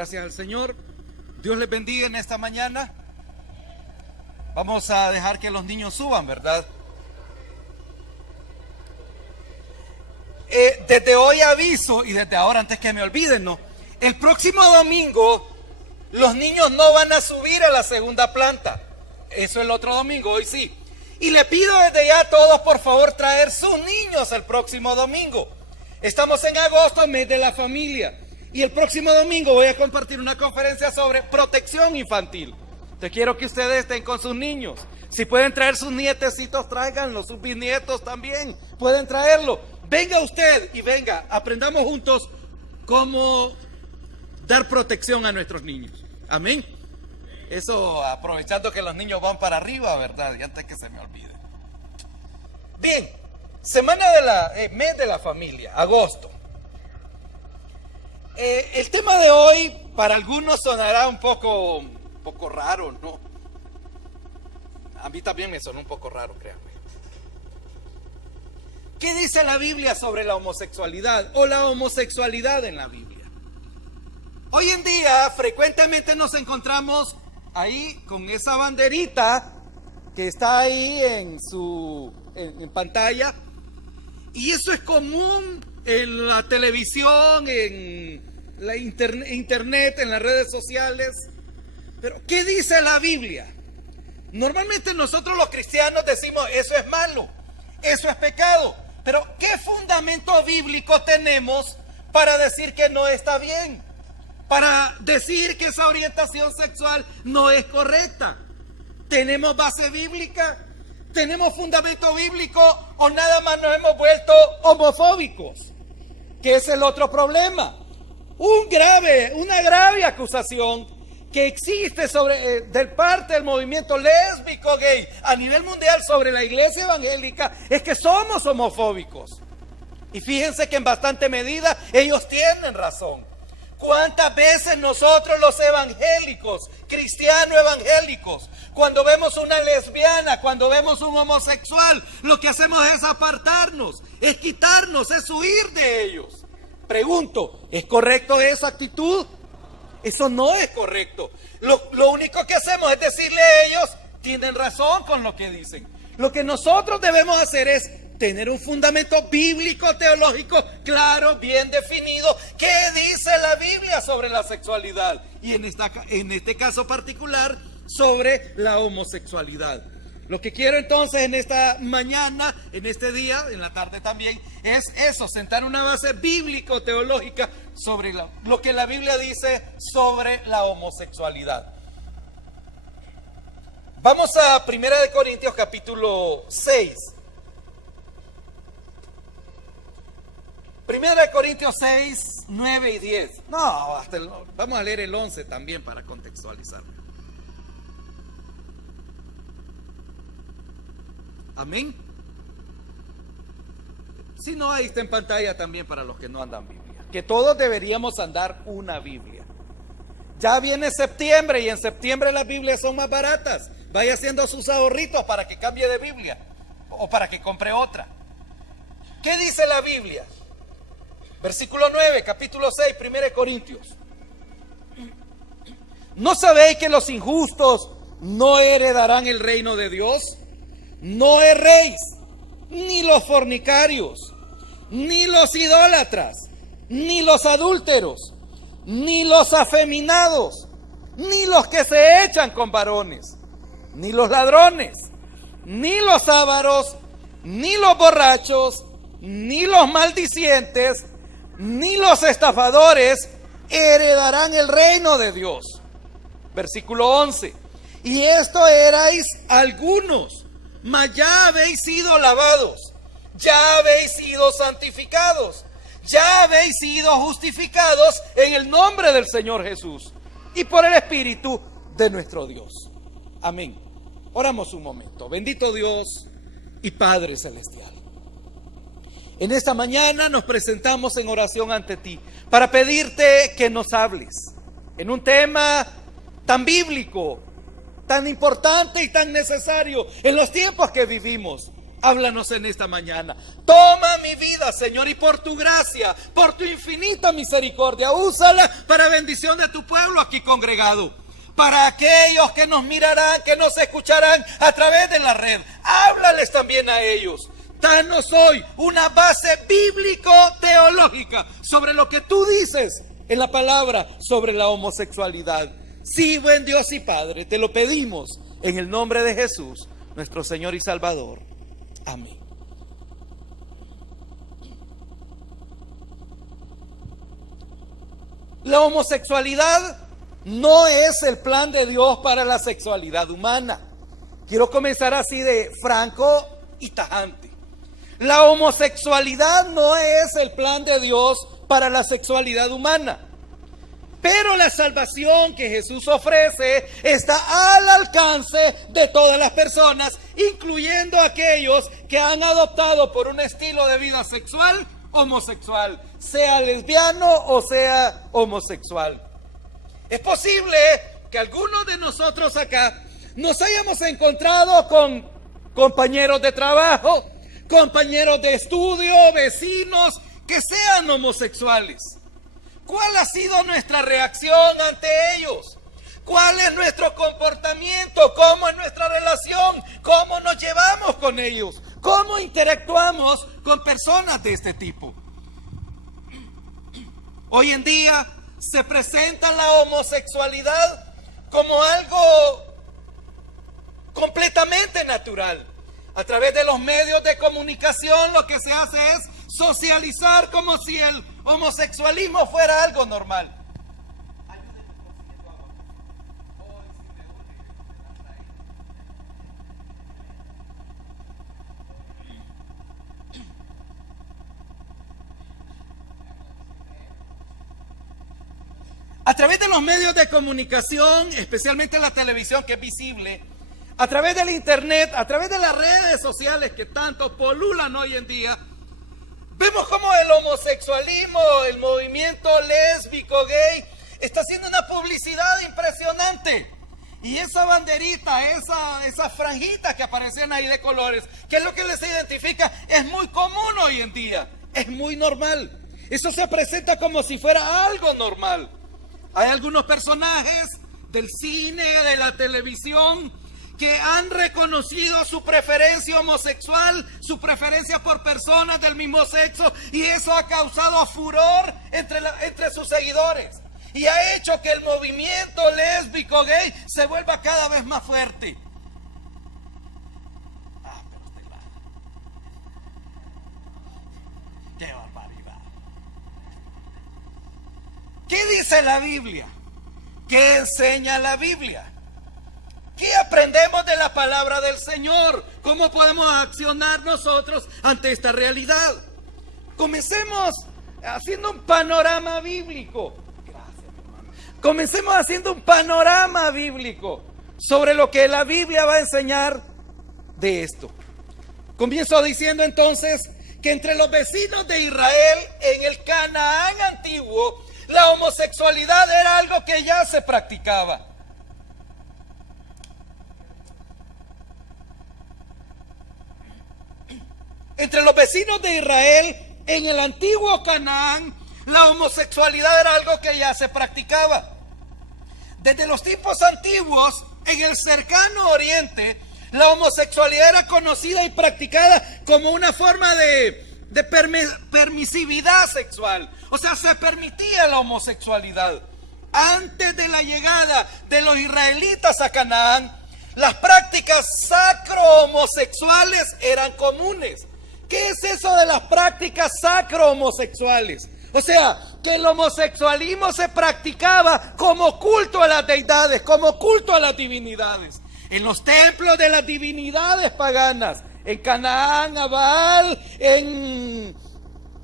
Gracias al Señor. Dios les bendiga en esta mañana. Vamos a dejar que los niños suban, ¿verdad? Desde hoy aviso, y desde ahora, antes que me olviden, ¿no? El próximo domingo los niños no van a subir a la segunda planta. Eso el otro domingo, hoy sí. Y le pido desde ya a todos, por favor, traer sus niños el próximo domingo. Estamos en agosto, mes de la familia. Y el próximo domingo voy a compartir una conferencia sobre protección infantil. Te quiero que ustedes estén con sus niños. Si pueden traer sus nietecitos, tráiganlos, sus bisnietos también. Pueden traerlo. Venga usted y venga, aprendamos juntos cómo dar protección a nuestros niños. Amén. Eso aprovechando que los niños van para arriba, ¿verdad? Y antes que se me olvide. Bien, mes de la familia, agosto. El tema de hoy para algunos sonará un poco raro, ¿no? A mí también me sonó un poco raro, créanme. ¿Qué dice la Biblia sobre la homosexualidad o la homosexualidad en la Biblia? Hoy en día frecuentemente nos encontramos ahí con esa banderita que está ahí en pantalla, y eso es común en la televisión, en la internet, en las redes sociales. Pero ¿qué dice la Biblia? Normalmente nosotros los cristianos decimos eso es malo, eso es pecado. Pero ¿qué fundamento bíblico tenemos para decir que no está bien? Para decir que esa orientación sexual no es correcta. ¿Tenemos base bíblica? ¿Tenemos fundamento bíblico o nada más nos hemos vuelto homofóbicos? Que es el otro problema. Una grave acusación que existe de parte del movimiento lésbico gay a nivel mundial sobre la iglesia evangélica es que somos homofóbicos. Y fíjense que en bastante medida ellos tienen razón. ¿Cuántas veces nosotros los evangélicos, cristianos evangélicos, cuando vemos una lesbiana, cuando vemos un homosexual, lo que hacemos es apartarnos, es quitarnos, es huir de ellos? Pregunto, ¿es correcto esa actitud? Eso no es correcto. Lo único que hacemos es decirle a ellos, tienen razón con lo que dicen. Lo que nosotros debemos hacer es tener un fundamento bíblico, teológico, claro, bien definido. ¿Qué dice la Biblia sobre la sexualidad? Y en este caso particular, sobre la homosexualidad. Lo que quiero entonces en esta mañana, en este día, en la tarde también, es eso, sentar una base bíblico-teológica sobre lo que la Biblia dice sobre la homosexualidad. Vamos a 1 Corintios capítulo 6. 1 Corintios 6, 9 y 10. No, vamos a leer el 11 también para contextualizar. Amén. Si no, ahí está en pantalla también para los que no andan Biblia. Que todos deberíamos andar una Biblia. Ya viene septiembre y en septiembre las Biblias son más baratas. Vaya haciendo sus ahorritos para que cambie de Biblia o para que compre otra. ¿Qué dice la Biblia? Versículo 9, capítulo 6, 1 Corintios. ¿No sabéis que los injustos no heredarán el reino de Dios? No erréis, ni los fornicarios, ni los idólatras, ni los adúlteros, ni los afeminados, ni los que se echan con varones, ni los ladrones, ni los ávaros, ni los borrachos, ni los maldicientes, ni los estafadores heredarán el reino de Dios. Versículo 11. Y esto erais algunos, mas ya habéis sido lavados, ya habéis sido santificados, ya habéis sido justificados en el nombre del Señor Jesús y por el Espíritu de nuestro Dios. Amén. Oramos un momento. Bendito Dios y Padre Celestial, en esta mañana nos presentamos en oración ante ti para pedirte que nos hables en un tema tan bíblico, tan importante y tan necesario en los tiempos que vivimos. Háblanos en esta mañana. Toma mi vida, Señor, y por tu gracia, por tu infinita misericordia, úsala para bendición de tu pueblo aquí congregado. Para aquellos que nos mirarán, que nos escucharán a través de la red, háblales también a ellos. Danos hoy una base bíblico-teológica sobre lo que tú dices en la palabra sobre la homosexualidad. Sí, buen Dios y Padre, te lo pedimos en el nombre de Jesús, nuestro Señor y Salvador. Amén. La homosexualidad no es el plan de Dios para la sexualidad humana. Quiero comenzar así de franco y tajante. La homosexualidad no es el plan de Dios para la sexualidad humana. Pero la salvación que Jesús ofrece está al alcance de todas las personas, incluyendo aquellos que han adoptado por un estilo de vida sexual homosexual, sea lesbiano o sea homosexual. Es posible que algunos de nosotros acá nos hayamos encontrado con compañeros de trabajo, compañeros de estudio, vecinos que sean homosexuales. ¿Cuál ha sido nuestra reacción ante ellos? ¿Cuál es nuestro comportamiento? ¿Cómo es nuestra relación? ¿Cómo nos llevamos con ellos? ¿Cómo interactuamos con personas de este tipo? Hoy en día se presenta la homosexualidad como algo completamente natural. A través de los medios de comunicación lo que se hace es socializar como si el homosexualismo fuera algo normal. A través de los medios de comunicación, especialmente la televisión que es visible, a través del internet, a través de las redes sociales que tanto polulan hoy en día, vemos cómo el homosexualismo, el movimiento lésbico, gay, está haciendo una publicidad impresionante. Y esa banderita, esas franjitas que aparecen ahí de colores, ¿qué es lo que les identifica? Es muy común hoy en día, es muy normal. Eso se presenta como si fuera algo normal. Hay algunos personajes del cine, de la televisión, que han reconocido su preferencia homosexual, su preferencia por personas del mismo sexo, y eso ha causado furor entre sus seguidores. Y ha hecho que el movimiento lésbico gay se vuelva cada vez más fuerte. ¡Qué barbaridad! ¿Qué dice la Biblia? ¿Qué enseña la Biblia? ¿Qué aprendemos de la palabra del Señor? ¿Cómo podemos accionar nosotros ante esta realidad? Comencemos haciendo un panorama bíblico. Gracias, hermano. Comencemos haciendo un panorama bíblico sobre lo que la Biblia va a enseñar de esto. Comienzo diciendo entonces que entre los vecinos de Israel en el Canaán antiguo, la homosexualidad era algo que ya se practicaba. Entre los vecinos de Israel en el antiguo Canaán, la homosexualidad era algo que ya se practicaba. Desde los tiempos antiguos, en el cercano oriente, la homosexualidad era conocida y practicada como una forma de permisividad sexual. O sea, se permitía la homosexualidad. Antes de la llegada de los israelitas a Canaán, las prácticas sacro-homosexuales eran comunes. ¿Qué es eso de las prácticas sacro-homosexuales? O sea, que el homosexualismo se practicaba como culto a las deidades, como culto a las divinidades. En los templos de las divinidades paganas, en Canaán, a Baal, en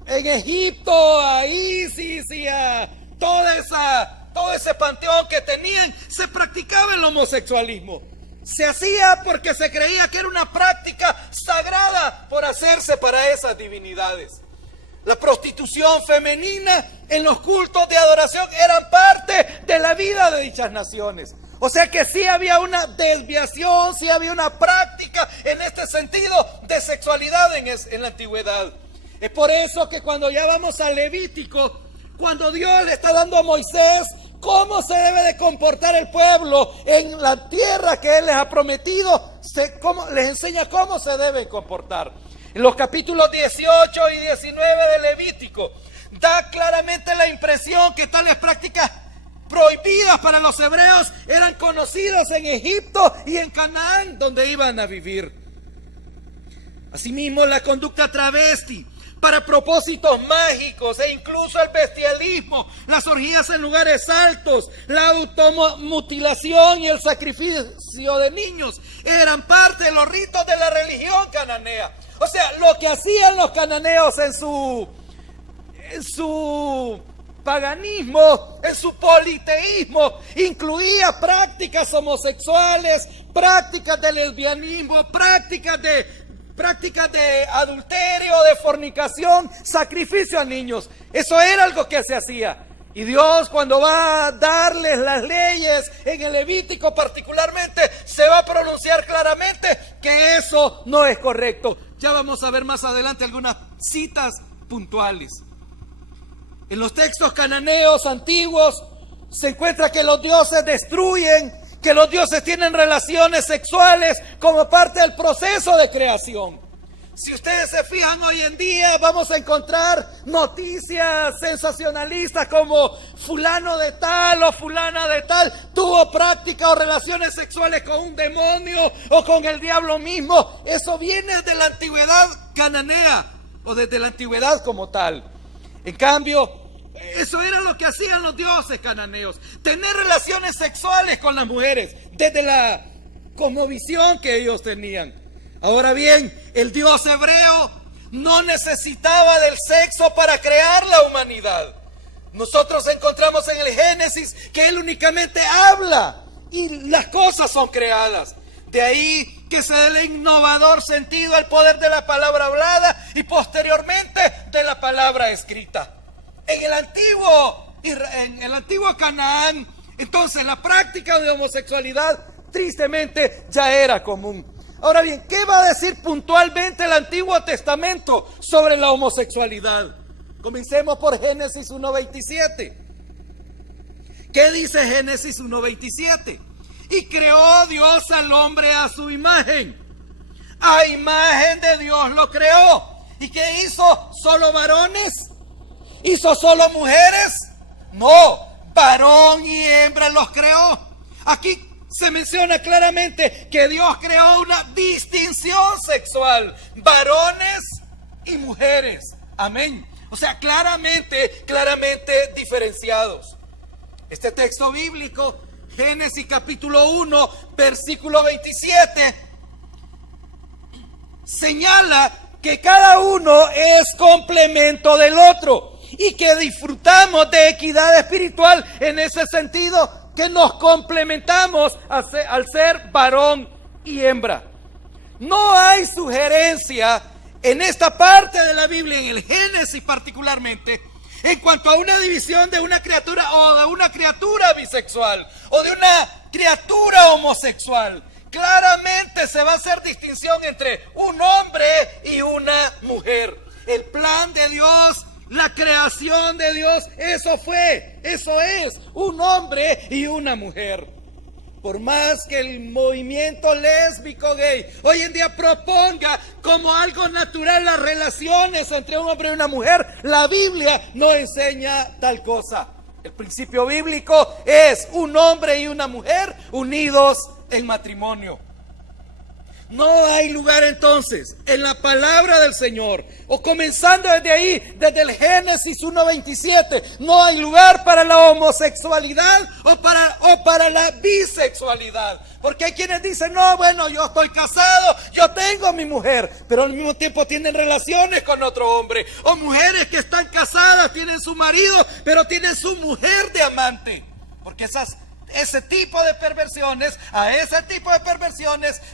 Egipto, a Isis y a todo ese panteón que tenían, se practicaba el homosexualismo. Se hacía porque se creía que era una práctica sagrada por hacerse para esas divinidades. La prostitución femenina en los cultos de adoración eran parte de la vida de dichas naciones. O sea que sí había una desviación, sí había una práctica en este sentido de sexualidad en la antigüedad. Es por eso que cuando ya vamos al Levítico, cuando Dios le está dando a Moisés cómo se debe de comportar el pueblo en la tierra que Él les ha prometido, les enseña cómo se deben comportar. En los capítulos 18 y 19 de Levítico, da claramente la impresión que tales prácticas prohibidas para los hebreos eran conocidos en Egipto y en Canaán, donde iban a vivir. Asimismo, la conducta travesti para propósitos mágicos e incluso el bestialismo, las orgías en lugares altos, la automutilación y el sacrificio de niños eran parte de los ritos de la religión cananea. O sea, lo que hacían los cananeos en su paganismo, en su politeísmo, incluía prácticas homosexuales, prácticas de lesbianismo, prácticas de adulterio, de fornicación, sacrificio a niños. Eso era algo que se hacía. Y Dios, cuando va a darles las leyes en el Levítico particularmente, se va a pronunciar claramente que eso no es correcto. Ya vamos a ver más adelante algunas citas puntuales. En los textos cananeos antiguos se encuentra que los dioses destruyen, que los dioses tienen relaciones sexuales como parte del proceso de creación. Si ustedes se fijan hoy en día, vamos a encontrar noticias sensacionalistas como fulano de tal o fulana de tal tuvo práctica o relaciones sexuales con un demonio o con el diablo mismo. Eso viene de la antigüedad cananea o desde la antigüedad como tal. En cambio, eso era lo que hacían los dioses cananeos, tener relaciones sexuales con las mujeres desde la cosmovisión que ellos tenían. Ahora bien, el Dios hebreo no necesitaba del sexo para crear la humanidad. Nosotros encontramos en el Génesis que Él únicamente habla y las cosas son creadas. De ahí que se dé el innovador sentido al poder de la palabra hablada y posteriormente de la palabra escrita. En el antiguo Canaán, entonces la práctica de homosexualidad tristemente ya era común. Ahora bien, ¿qué va a decir puntualmente el Antiguo Testamento sobre la homosexualidad? Comencemos por Génesis 1:27. ¿Qué dice Génesis 1:27? Y creó Dios al hombre a su imagen. A imagen de Dios lo creó. ¿Y qué hizo? ¿Solo varones? ¿Hizo solo mujeres? No, varón y hembra los creó. Aquí se menciona claramente que Dios creó una distinción sexual, varones y mujeres. Amén. O sea, claramente diferenciados. Este texto bíblico, Génesis capítulo 1, versículo 27, señala que cada uno es complemento del otro y que disfrutamos de equidad espiritual en ese sentido, que nos complementamos al ser varón y hembra. No hay sugerencia en esta parte de la Biblia, en el Génesis particularmente, en cuanto a una división de una criatura o de una criatura bisexual o de una criatura homosexual. Claramente se va a hacer distinción entre un hombre y una mujer. El plan de Dios, la creación de Dios, eso es, un hombre y una mujer. Por más que el movimiento lésbico gay hoy en día proponga como algo natural las relaciones entre un hombre y una mujer, la Biblia no enseña tal cosa. El principio bíblico es un hombre y una mujer unidos en matrimonio. No hay lugar entonces en la palabra del Señor, o comenzando desde ahí, desde el Génesis 1:27, no hay lugar para la homosexualidad o para la bisexualidad. Porque hay quienes dicen, no, bueno, yo estoy casado, yo tengo a mi mujer, pero al mismo tiempo tienen relaciones con otro hombre. O mujeres que están casadas, tienen su marido, pero tienen su mujer de amante. Porque a ese tipo de perversiones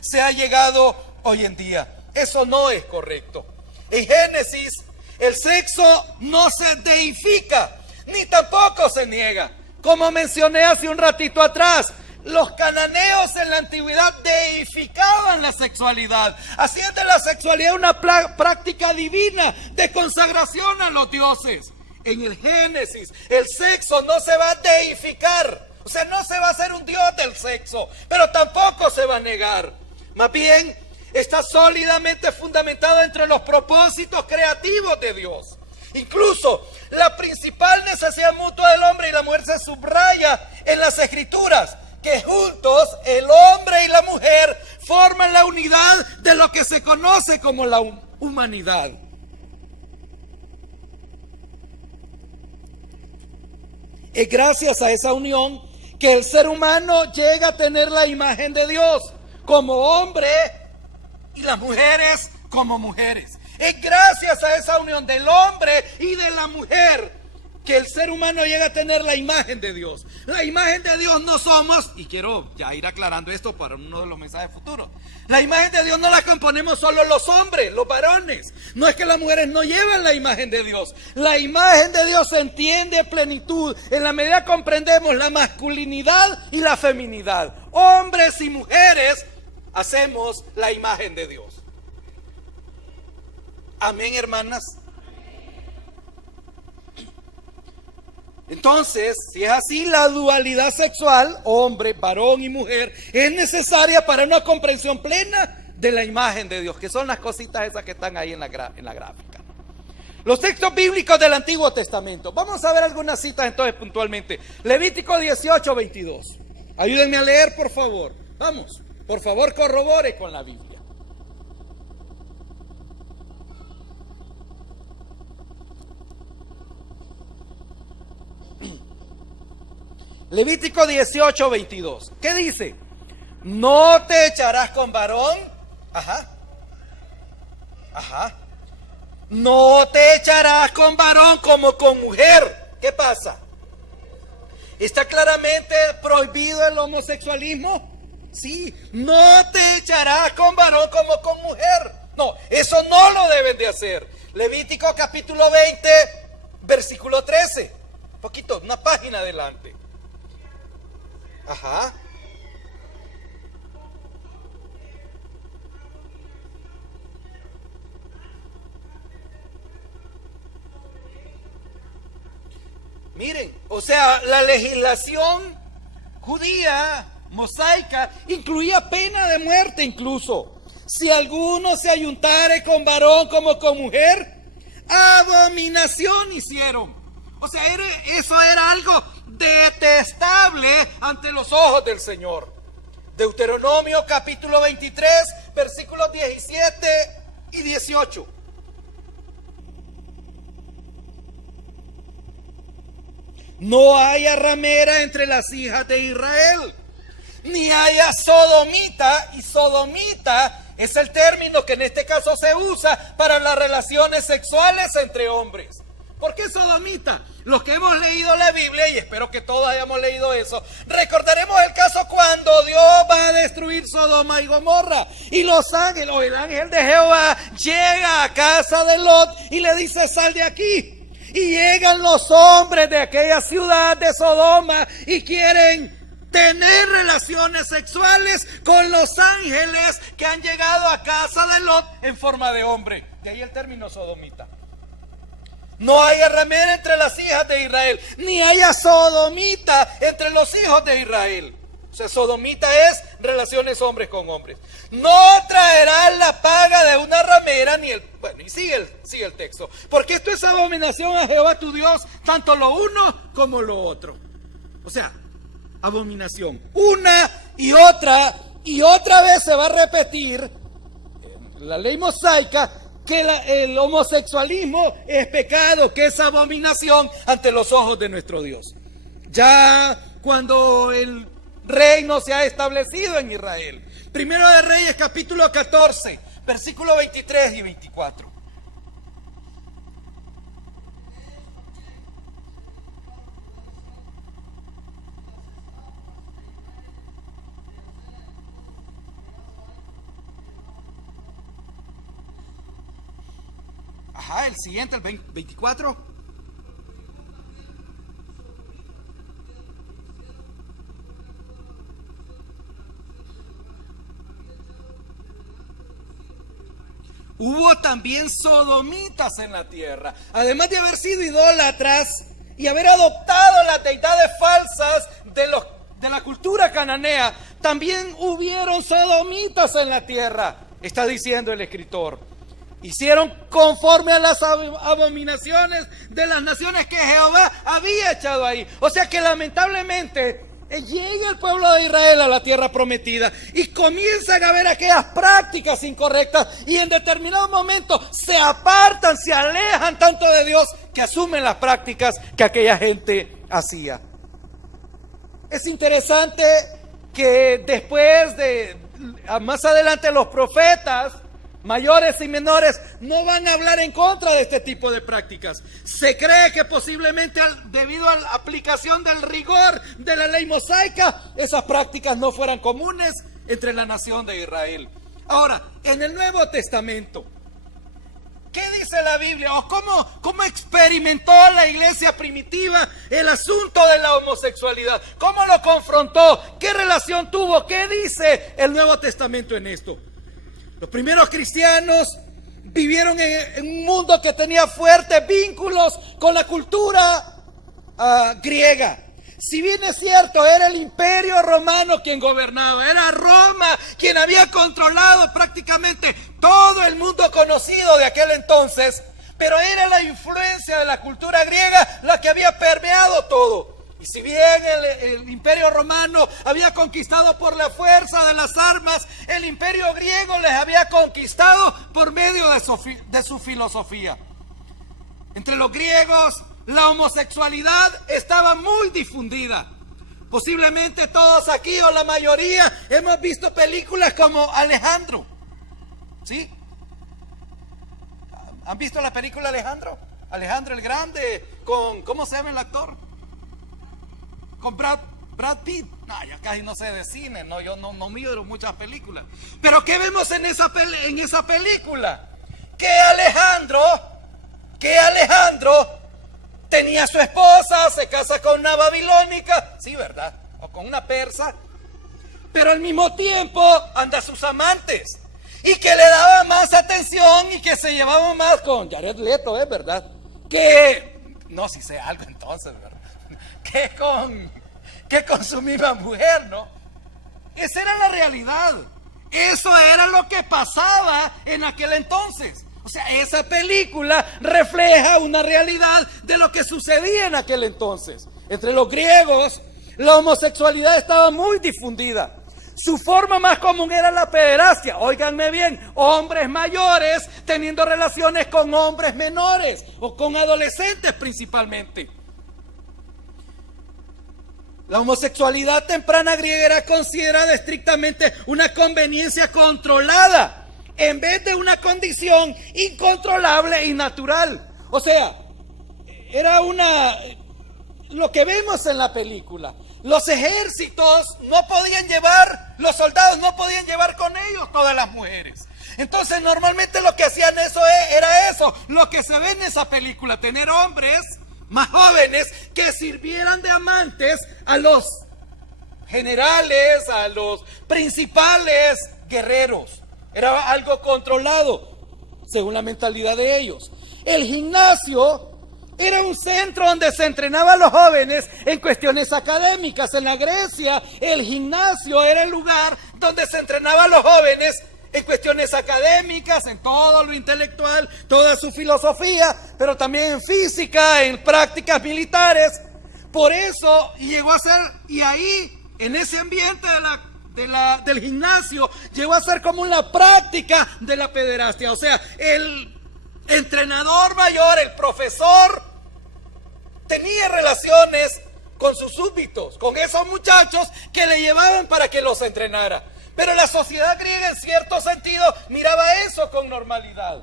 se ha llegado hoy en día. Eso no es correcto. En Génesis, el sexo no se deifica, ni tampoco se niega. Como mencioné hace un ratito atrás, Los cananeos en la antigüedad deificaban la sexualidad. Hacían de la sexualidad una práctica divina de consagración a los dioses. En el Génesis, el sexo no se va a deificar. O sea, no se va a hacer un dios del sexo, pero tampoco se va a negar. Más bien, está sólidamente fundamentado entre los propósitos creativos de Dios. Incluso la principal necesidad mutua del hombre y la mujer se subraya en las Escrituras, que juntos el hombre y la mujer forman la unidad de lo que se conoce como la humanidad. Es gracias a esa unión que el ser humano llega a tener la imagen de Dios como hombre y las mujeres como mujeres. Es gracias a esa unión del hombre y de la mujer que el ser humano llega a tener la imagen de Dios. La imagen de Dios no somos, y quiero ya ir aclarando esto para uno de los mensajes futuros. La imagen de Dios no la componemos solo los hombres, los varones. No es que las mujeres no llevan la imagen de Dios. La imagen de Dios se entiende a plenitud en la medida que comprendemos la masculinidad y la feminidad. Hombres y mujeres hacemos la imagen de Dios. Amén, hermanas. Entonces, si es así, la dualidad sexual, hombre, varón y mujer, es necesaria para una comprensión plena de la imagen de Dios, que son las cositas esas que están ahí en la gráfica. Los textos bíblicos del Antiguo Testamento. Vamos a ver algunas citas entonces puntualmente. Levítico 18, 22. Ayúdenme a leer, por favor. Vamos, por favor, corrobore con la Biblia. Levítico 18, 22. ¿Qué dice? No te echarás con varón. No te echarás con varón como con mujer. ¿Qué pasa? ¿Está claramente prohibido el homosexualismo? Sí. No te echarás con varón como con mujer. No, eso no lo deben de hacer. Levítico capítulo 20, versículo 13. Poquito, una página adelante. Miren, o sea, la legislación judía, mosaica, incluía pena de muerte incluso. Si alguno se ayuntare con varón como con mujer, abominación hicieron. O sea, eso era algo detestable ante los ojos del Señor. Deuteronomio capítulo 23, versículos 17 y 18. No haya ramera entre las hijas de Israel, ni haya sodomita, y sodomita es el término que en este caso se usa para las relaciones sexuales entre hombres. ¿Por qué sodomita? Los que hemos leído la Biblia, y espero que todos hayamos leído eso, recordaremos el caso cuando Dios va a destruir Sodoma y Gomorra. Y los ángeles, o el ángel de Jehová, llega a casa de Lot y le dice: sal de aquí. Y llegan los hombres de aquella ciudad de Sodoma y quieren tener relaciones sexuales con los ángeles que han llegado a casa de Lot en forma de hombre. De ahí el término sodomita. No haya ramera entre las hijas de Israel, ni haya sodomita entre los hijos de Israel. O sea, sodomita es relaciones hombres con hombres. No traerás la paga de una ramera, ni el... Bueno, y sigue el texto. Porque esto es abominación a Jehová tu Dios, tanto lo uno como lo otro. O sea, abominación. Una y otra vez se va a repetir la ley mosaica, que el homosexualismo es pecado, que es abominación ante los ojos de nuestro Dios. Ya cuando el reino se ha establecido en Israel. Primero de Reyes capítulo 14, versículos 23 y 24. El siguiente, el 24. hubo también sodomitas en la tierra. Además de haber sido idólatras y haber adoptado las deidades falsas de la cultura cananea, también hubieron sodomitas en la tierra, está diciendo el escritor. Hicieron conforme a las abominaciones de las naciones que Jehová había echado ahí. O sea que lamentablemente llega el pueblo de Israel a la tierra prometida y comienzan a ver aquellas prácticas incorrectas y en determinado momento se apartan, se alejan tanto de Dios que asumen las prácticas que aquella gente hacía. Es interesante que después más adelante los profetas mayores y menores no van a hablar en contra de este tipo de prácticas. Se cree que posiblemente debido a la aplicación del rigor de la ley mosaica, esas prácticas no fueran comunes entre la nación de Israel. Ahora, en el Nuevo Testamento, ¿qué dice la Biblia? ¿O cómo experimentó la iglesia primitiva el asunto de la homosexualidad? ¿Cómo lo confrontó? ¿Qué relación tuvo? ¿Qué dice el Nuevo Testamento en esto? Los primeros cristianos vivieron en un mundo que tenía fuertes vínculos con la cultura griega. Si bien es cierto, era el imperio romano quien gobernaba, era Roma quien había controlado prácticamente todo el mundo conocido de aquel entonces, pero era la influencia de la cultura griega la que había permeado todo. Y si bien el imperio romano había conquistado por la fuerza de las armas, el imperio griego les había conquistado por medio de su filosofía. Entre los griegos, la homosexualidad estaba muy difundida. Posiblemente todos aquí o la mayoría hemos visto películas como Alejandro. ¿Sí? ¿Han visto la película Alejandro? Alejandro el Grande con, ¿cómo se llama el actor? Con Brad Pitt. No, yo casi no sé de cine, no, yo no miro muchas películas. Pero ¿qué vemos en esa película? Que Alejandro tenía a su esposa, se casa con una babilónica, sí, ¿verdad? O con una persa. Pero al mismo tiempo anda a sus amantes. Y que le daba más atención y que se llevaba más con Jared Leto, ¿es verdad? No, si sé algo entonces, ¿verdad? que con su misma mujer, ¿no? Esa era la realidad. Eso era lo que pasaba en aquel entonces. O sea, esa película refleja una realidad de lo que sucedía en aquel entonces. Entre los griegos, la homosexualidad estaba muy difundida. Su forma más común era la pederastia. Óiganme bien, hombres mayores teniendo relaciones con hombres menores o con adolescentes principalmente. La homosexualidad temprana griega era considerada estrictamente una conveniencia controlada en vez de una condición incontrolable y natural. O sea, era lo que vemos en la película. Los ejércitos los soldados no podían llevar con ellos todas las mujeres. Entonces normalmente lo que hacían era eso, lo que se ve en esa película, tener hombres más jóvenes que sirvieran de amantes a los generales, a los principales guerreros. Era algo controlado según la mentalidad de ellos. El gimnasio era un centro donde se entrenaba a los jóvenes en cuestiones académicas. En la Grecia, el gimnasio era el lugar donde se entrenaba a los jóvenes en cuestiones académicas, en todo lo intelectual, toda su filosofía, pero también en física, en prácticas militares. Por eso llegó a ser, y ahí, en ese ambiente del gimnasio, llegó a ser como una práctica de la pederastia. O sea, el entrenador mayor, el profesor, tenía relaciones con sus súbditos, con esos muchachos que le llevaban para que los entrenara. Pero la sociedad griega, en cierto sentido, miraba eso con normalidad.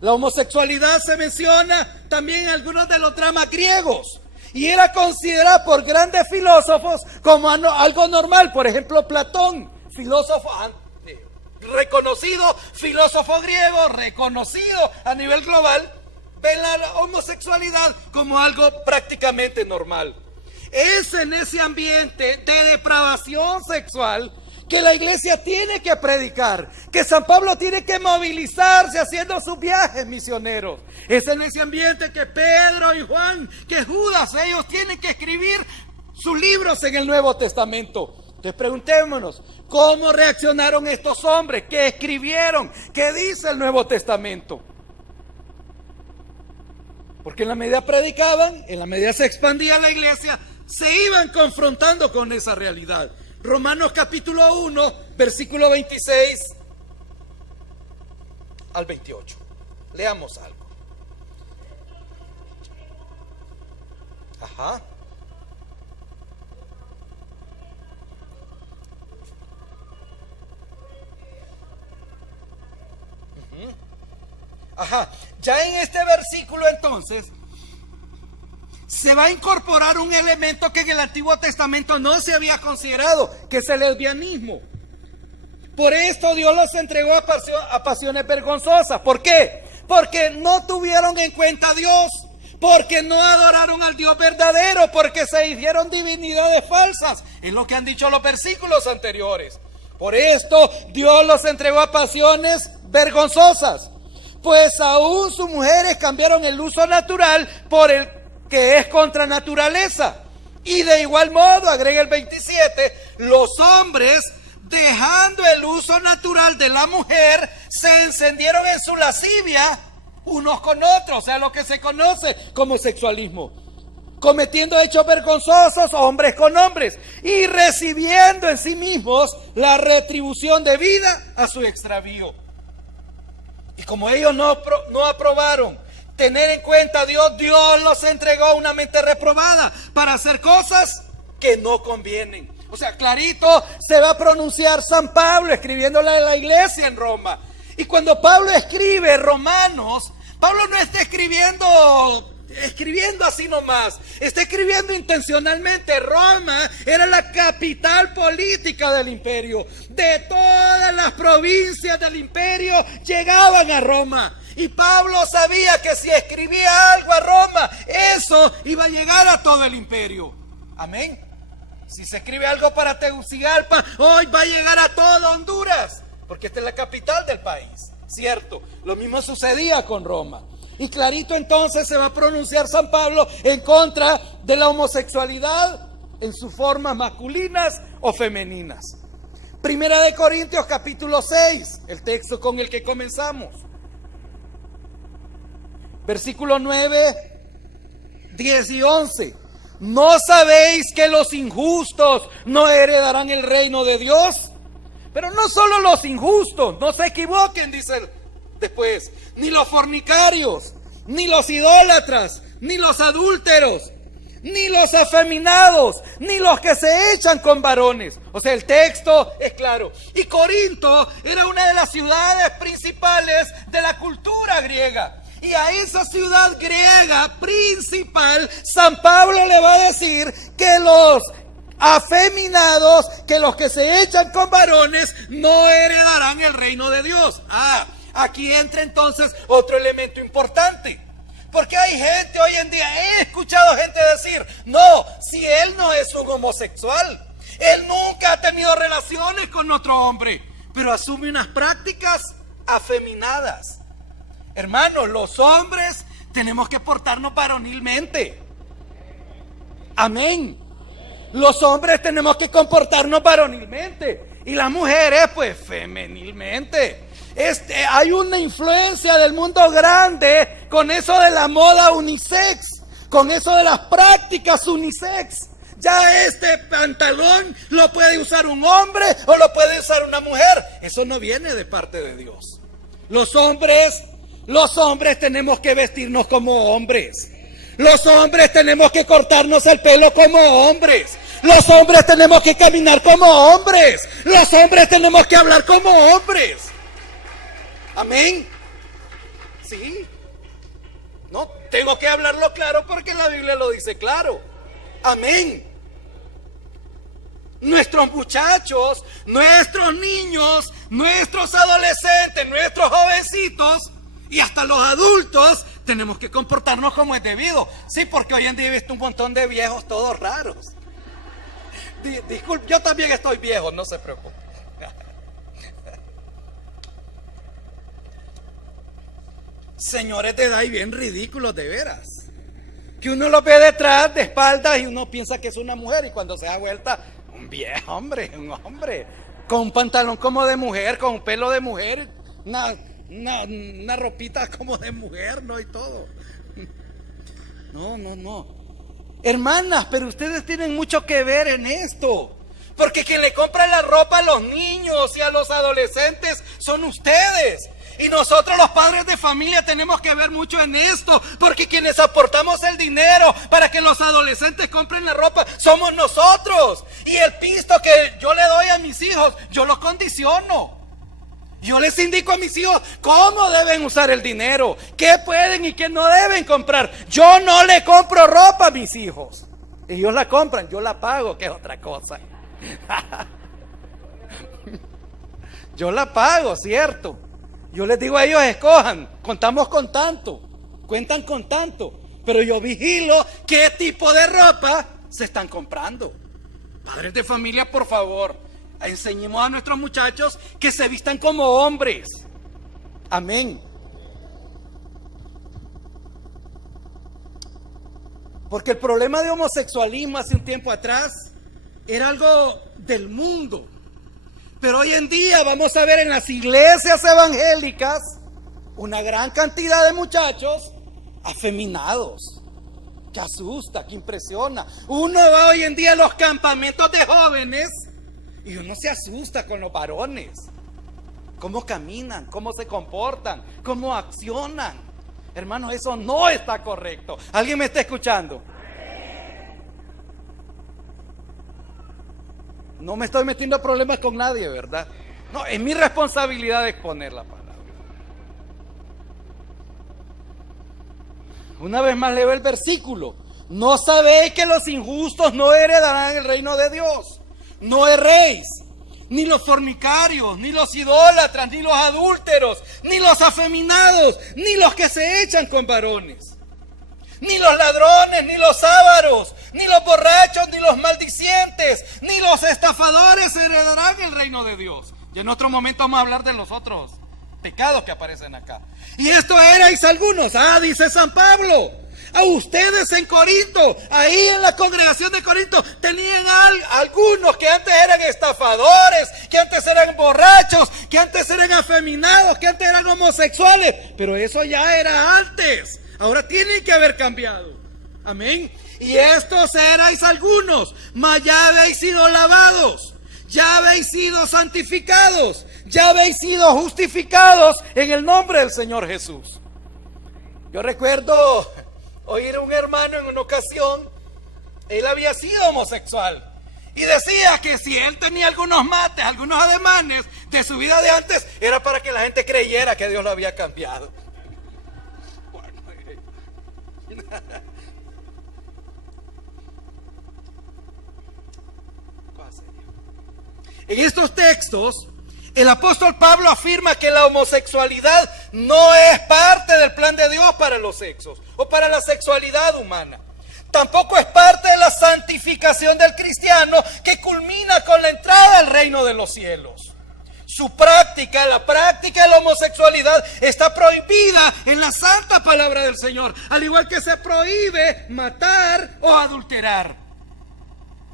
La homosexualidad se menciona también en algunos de los dramas griegos y era considerada por grandes filósofos como algo normal. Por ejemplo, Platón, reconocido filósofo griego, reconocido a nivel global, ve la homosexualidad como algo prácticamente normal. Es en ese ambiente de depravación sexual que la iglesia tiene que predicar, que San Pablo tiene que movilizarse haciendo sus viajes misioneros. Es en ese ambiente que Pedro y Juan, que Judas, ellos tienen que escribir sus libros en el Nuevo Testamento. Entonces preguntémonos, ¿cómo reaccionaron estos hombres? ¿Qué escribieron? ¿Qué dice el Nuevo Testamento? Porque en la medida predicaban, en la medida se expandía la iglesia, se iban confrontando con esa realidad. Romanos capítulo 1, versículo 26 al 28. Leamos algo. Ajá. Ajá. Ya en este versículo entonces se va a incorporar un elemento que en el Antiguo Testamento no se había considerado, que es el lesbianismo. Por esto Dios los entregó a pasiones vergonzosas. ¿Por qué? Porque no tuvieron en cuenta a Dios, porque no adoraron al Dios verdadero, porque se hicieron divinidades falsas. Es lo que han dicho los versículos anteriores. Por esto Dios los entregó a pasiones vergonzosas, pues aún sus mujeres cambiaron el uso natural por el que es contra naturaleza. Y de igual modo, agrega el 27, los hombres, dejando el uso natural de la mujer, se encendieron en su lascivia unos con otros, o sea, lo que se conoce como sexualismo, cometiendo hechos vergonzosos hombres con hombres y recibiendo en sí mismos la retribución debida a su extravío. Y como ellos no aprobaron tener en cuenta a Dios, Dios los entregó a una mente reprobada para hacer cosas que no convienen. O sea, clarito se va a pronunciar San Pablo escribiéndole a la iglesia en Roma. Y cuando Pablo escribe Romanos, Pablo no está escribiendo así nomás, está escribiendo intencionalmente. Roma era la capital política del imperio. De todas las provincias del imperio llegaban a Roma. Y Pablo sabía que si escribía algo a Roma, eso iba a llegar a todo el imperio. Amén. Si se escribe algo para Tegucigalpa, hoy va a llegar a todo Honduras, porque esta es la capital del país, ¿cierto? Lo mismo sucedía con Roma. Y clarito entonces se va a pronunciar San Pablo en contra de la homosexualidad en sus formas masculinas o femeninas. Primera de Corintios capítulo 6, el texto con el que comenzamos. Versículo 9, 10 y 11. ¿No sabéis que los injustos no heredarán el reino de Dios? Pero no solo los injustos, no se equivoquen, dice después, ni los fornicarios, ni los idólatras, ni los adúlteros, ni los afeminados, ni los que se echan con varones. O sea, el texto es claro. Y Corinto era una de las ciudades principales de la cultura griega. Y a esa ciudad griega principal, San Pablo le va a decir que los afeminados, que los que se echan con varones, no heredarán el reino de Dios. Aquí entra entonces otro elemento importante. Porque hay gente hoy en día, he escuchado gente decir, no, si él no es un homosexual, él nunca ha tenido relaciones con otro hombre, pero asume unas prácticas afeminadas. Hermanos, los hombres tenemos que portarnos varonilmente. Amén. Los hombres tenemos que comportarnos varonilmente y las mujeres pues femenilmente. Hay una influencia del mundo grande con eso de la moda unisex, con eso de las prácticas unisex. Ya este pantalón lo puede usar un hombre o lo puede usar una mujer. Eso no viene de parte de Dios. Los hombres tenemos que vestirnos como hombres. Los hombres tenemos que cortarnos el pelo como hombres. Los hombres tenemos que caminar como hombres. Los hombres tenemos que hablar como hombres. Amén. Sí. No, tengo que hablarlo claro porque la Biblia lo dice claro. Amén. Nuestros muchachos, nuestros niños, nuestros adolescentes, nuestros jovencitos y hasta los adultos tenemos que comportarnos como es debido. Sí, porque hoy en día he visto un montón de viejos todos raros. Disculpe, yo también estoy viejo, no se preocupe. señores de edad y bien ridículos de veras. Que uno los ve detrás, de espaldas, y uno piensa que es una mujer, y cuando se da vuelta, un viejo hombre, un hombre, con un pantalón como de mujer, con un pelo de mujer, una ropita como de mujer, ¿no? Y todo. No. Hermanas, pero ustedes tienen mucho que ver en esto. Porque quien le compra la ropa a los niños y a los adolescentes son ustedes. Y nosotros los padres de familia tenemos que ver mucho en esto. Porque quienes aportamos el dinero para que los adolescentes compren la ropa somos nosotros. Y el pisto que yo le doy a mis hijos, yo lo condiciono. Yo les indico a mis hijos cómo deben usar el dinero, qué pueden y qué no deben comprar. Yo no le compro ropa a mis hijos. Ellos la compran, yo la pago, que es otra cosa. Yo la pago, ¿cierto? Yo les digo a ellos, escojan, contamos con tanto, cuentan con tanto, pero yo vigilo qué tipo de ropa se están comprando. Padres de familia, por favor, enseñemos a nuestros muchachos que se vistan como hombres. Amén. Porque el problema de homosexualismo hace un tiempo atrás era algo del mundo. Pero hoy en día vamos a ver en las iglesias evangélicas una gran cantidad de muchachos afeminados. Que asusta, que impresiona. Uno va hoy en día a los campamentos de jóvenes y uno se asusta con los varones. Cómo caminan, cómo se comportan, cómo accionan. Hermano, eso no está correcto. ¿Alguien me está escuchando? No me estoy metiendo en problemas con nadie, ¿verdad? No, es mi responsabilidad exponer la palabra. Una vez más leo el versículo. ¿No sabéis que los injustos no heredarán el reino de Dios? No erréis, ni los fornicarios, ni los idólatras, ni los adúlteros, ni los afeminados, ni los que se echan con varones, ni los ladrones, ni los ávaros, ni los borrachos, ni los maldicientes, ni los estafadores heredarán el reino de Dios. Y en otro momento vamos a hablar de los otros pecados que aparecen acá. Y esto erais algunos. Dice San Pablo. A ustedes en Corinto, ahí en la congregación de Corinto, tenían algunos que antes eran estafadores, que antes eran borrachos, que antes eran afeminados, que antes eran homosexuales. Pero eso ya era antes. Ahora tiene que haber cambiado. Amén. Y estos erais algunos, mas ya habéis sido lavados, ya habéis sido santificados, ya habéis sido justificados en el nombre del Señor Jesús. Yo recuerdo oír a un hermano en una ocasión, él había sido homosexual y decía que si él tenía algunos mates, algunos ademanes de su vida de antes, era para que la gente creyera que Dios lo había cambiado. En estos textos, el apóstol Pablo afirma que la homosexualidad no es parte del plan de Dios para los sexos o para la sexualidad humana. Tampoco es parte de la santificación del cristiano que culmina con la entrada al reino de los cielos. Su práctica, la práctica de la homosexualidad, está prohibida en la santa palabra del Señor, al igual que se prohíbe matar o adulterar.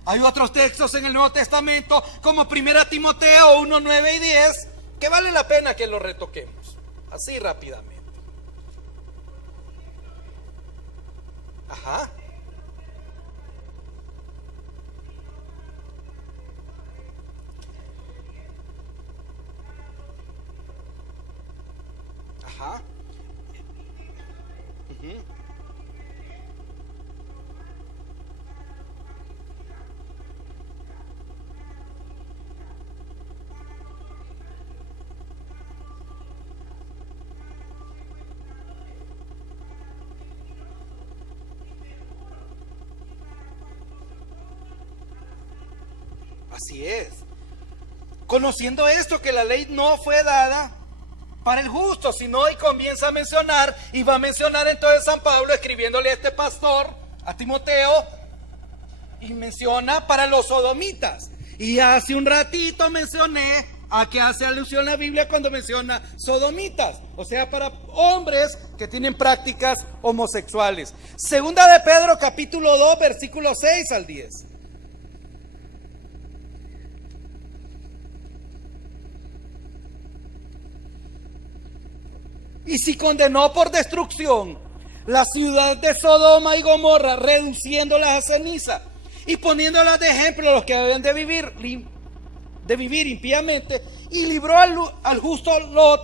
Hay otros textos en el Nuevo Testamento, como 1 Timoteo 1, 9 y 10, que vale la pena que los retoquemos, así rápidamente. Ajá. Ajá. Así es. Conociendo esto, que la ley no fue dada para el justo, sino hoy comienza a mencionar, y va a mencionar entonces San Pablo escribiéndole a este pastor, a Timoteo, y menciona para los sodomitas. Y hace un ratito mencioné ¿A qué hace alusión la Biblia cuando menciona sodomitas? O sea, para hombres que tienen prácticas homosexuales. Segunda de Pedro, capítulo 2, versículos 6 al 10. Y si condenó por destrucción la ciudad de Sodoma y Gomorra, reduciéndolas a ceniza y poniéndolas de ejemplo a los que deben de vivir impíamente, y libró al justo Lot,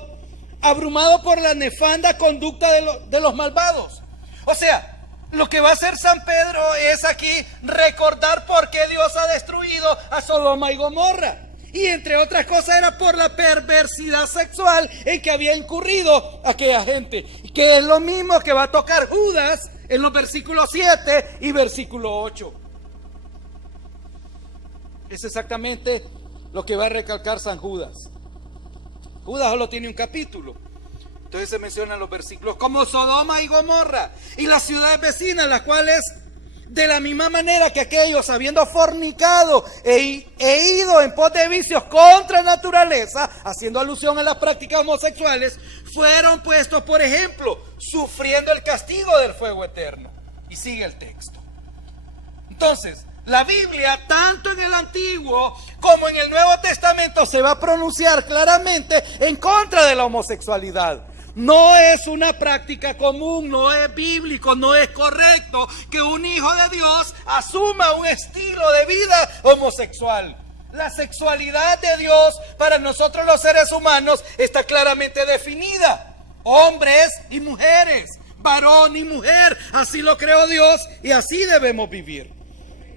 abrumado por la nefanda conducta de los malvados. O sea, lo que va a hacer San Pedro es aquí recordar por qué Dios ha destruido a Sodoma y Gomorra. Y entre otras cosas era por la perversidad sexual en que había incurrido aquella gente, que es lo mismo que va a tocar Judas en los versículos 7 y versículo 8. Es exactamente lo que va a recalcar San Judas. Judas solo tiene un capítulo. Entonces se mencionan los versículos como Sodoma y Gomorra y las ciudades vecinas, las cuales de la misma manera que aquellos, habiendo fornicado e ido en pos de vicios contra naturaleza, haciendo alusión a las prácticas homosexuales, fueron puestos por ejemplo, sufriendo el castigo del fuego eterno. Y sigue el texto. Entonces, la Biblia, tanto en el Antiguo como en el Nuevo Testamento, se va a pronunciar claramente en contra de la homosexualidad. No es una práctica común, no es bíblico, no es correcto que un hijo de Dios asuma un estilo de vida homosexual. La sexualidad de Dios para nosotros los seres humanos está claramente definida. Hombres y mujeres, varón y mujer, así lo creó Dios y así debemos vivir.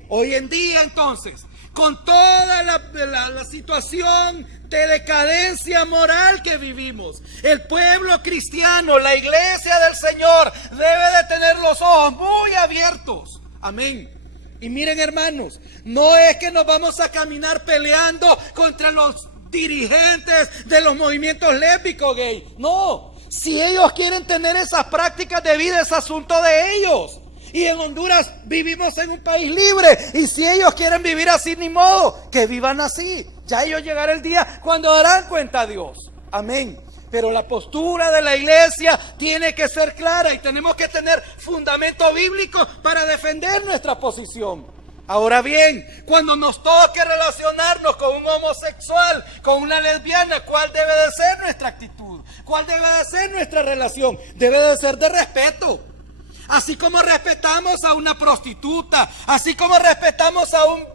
Hoy en día entonces, con toda la situación de decadencia moral que vivimos, el pueblo cristiano, la iglesia del Señor, debe de tener los ojos muy abiertos. Amén. Y miren, hermanos, no es que nos vamos a caminar peleando contra los dirigentes de los movimientos lésbicos gay. No, si ellos quieren tener esas prácticas de vida, es asunto de ellos. Y en Honduras vivimos en un país libre. Y si ellos quieren vivir así, ni modo, que vivan así. Ya ellos llegará el día cuando darán cuenta a Dios. Amén. Pero la postura de la iglesia tiene que ser clara y tenemos que tener fundamento bíblico para defender nuestra posición. Ahora bien, cuando nos toque relacionarnos con un homosexual, con una lesbiana, ¿cuál debe de ser nuestra actitud? ¿Cuál debe de ser nuestra relación? Debe de ser de respeto. Así como respetamos a una prostituta, así como respetamos a un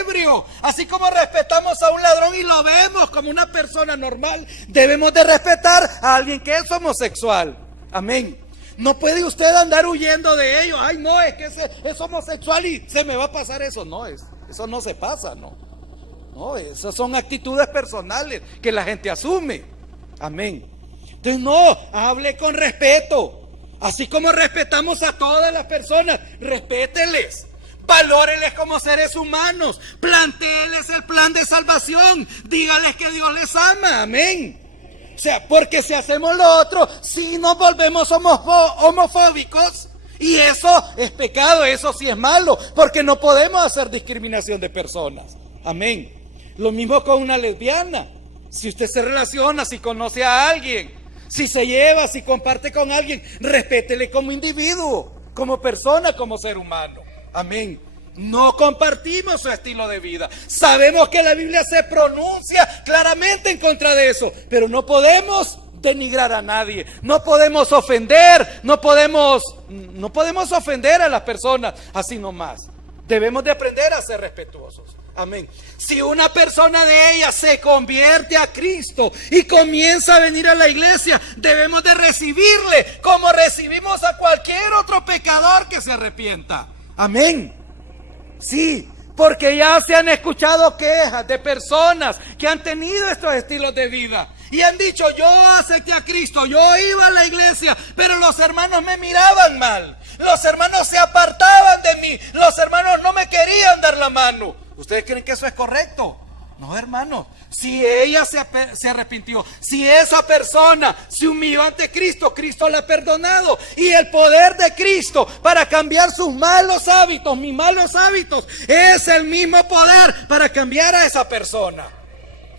ebrio, así como respetamos a un ladrón y lo vemos como una persona normal, debemos de respetar a alguien que es homosexual. Amén. No puede usted andar huyendo de ellos. Ay, no, es que es homosexual y se me va a pasar eso. No, eso no se pasa, no. No, esas son actitudes personales que la gente asume. Amén. Entonces no, hable con respeto. Así como respetamos a todas las personas, respételes, valórenles como seres humanos, plantéeles el plan de salvación, dígales que Dios les ama, amén. O sea, porque si hacemos lo otro, si nos volvemos homofóbicos, y eso es pecado, eso sí es malo, porque no podemos hacer discriminación de personas, amén. Lo mismo con una lesbiana. Si usted se relaciona, si conoce a alguien, si se lleva, si comparte con alguien, respétele como individuo, como persona, como ser humano. Amén. No compartimos su estilo de vida. Sabemos que la Biblia se pronuncia claramente en contra de eso, pero no podemos denigrar a nadie, no podemos ofender, no podemos ofender a las personas así nomás. Debemos de aprender a ser respetuosos. Amén. Si una persona de ellas se convierte a Cristo y comienza a venir a la iglesia, debemos de recibirle como recibimos a cualquier otro pecador que se arrepienta. Amén. Sí, porque ya se han escuchado quejas de personas que han tenido estos estilos de vida y han dicho: yo acepté a Cristo, yo iba a la iglesia, pero los hermanos me miraban mal, los hermanos se apartaban de mí, los hermanos no me querían dar la mano. ¿Ustedes creen que eso es correcto? No, hermanos. Si ella se arrepintió, si esa persona se humilló ante Cristo, Cristo la ha perdonado. Y el poder de Cristo para cambiar sus malos hábitos, mis malos hábitos, es el mismo poder para cambiar a esa persona.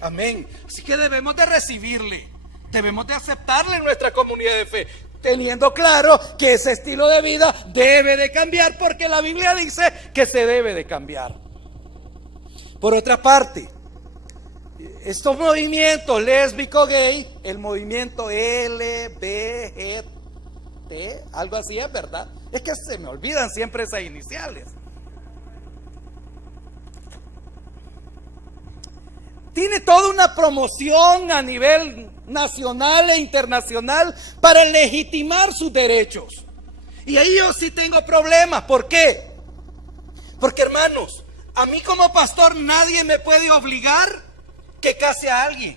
Amén. Así que debemos de recibirle, debemos de aceptarle en nuestra comunidad de fe, teniendo claro que ese estilo de vida debe de cambiar, porque la Biblia dice que se debe de cambiar. Por otra parte, estos movimientos lésbico, gay, el movimiento LGBT, algo así es, ¿verdad? Es que se me olvidan siempre esas iniciales. Tiene toda una promoción a nivel nacional e internacional para legitimar sus derechos. Y ahí yo sí tengo problemas. ¿Por qué? Porque, hermanos, a mí como pastor nadie me puede obligar que case a alguien.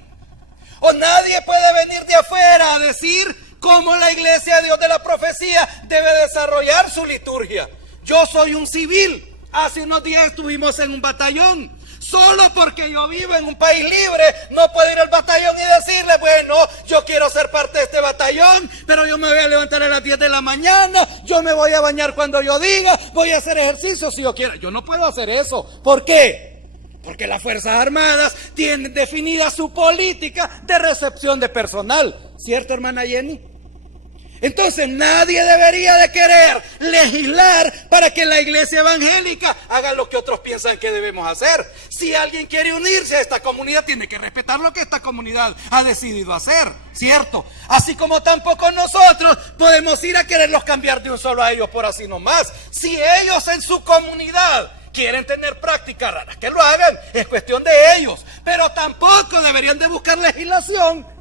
O nadie puede venir de afuera a decir cómo la iglesia de Dios de la profecía debe desarrollar su liturgia. Yo soy un civil. Hace unos días estuvimos en un batallón. Solo porque yo vivo en un país libre, no puedo ir al batallón y decirle, bueno, yo quiero ser parte de este batallón, pero yo me voy a levantar a las 10 de la mañana, yo me voy a bañar cuando yo diga, voy a hacer ejercicio si yo quiero. Yo no puedo hacer eso. ¿Por qué? Porque las Fuerzas Armadas tienen definida su política de recepción de personal. ¿Cierto, hermana Jenny? Entonces nadie debería de querer legislar para que la iglesia evangélica haga lo que otros piensan que debemos hacer. Si alguien quiere unirse a esta comunidad, tiene que respetar lo que esta comunidad ha decidido hacer, ¿cierto? Así como tampoco nosotros podemos ir a quererlos cambiar de un solo a ellos por así nomás. Si ellos en su comunidad quieren tener prácticas raras, que lo hagan, es cuestión de ellos. Pero tampoco deberían de buscar legislación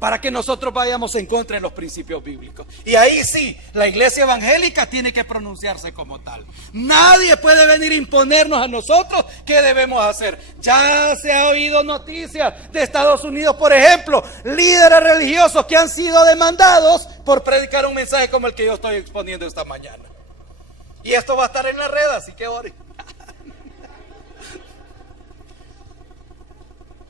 para que nosotros vayamos en contra de los principios bíblicos. Y ahí sí, la iglesia evangélica tiene que pronunciarse como tal. Nadie puede venir a imponernos a nosotros qué debemos hacer. Ya se ha oído noticias de Estados Unidos, por ejemplo, líderes religiosos que han sido demandados por predicar un mensaje como el que yo estoy exponiendo esta mañana. Y esto va a estar en la red, así que oren.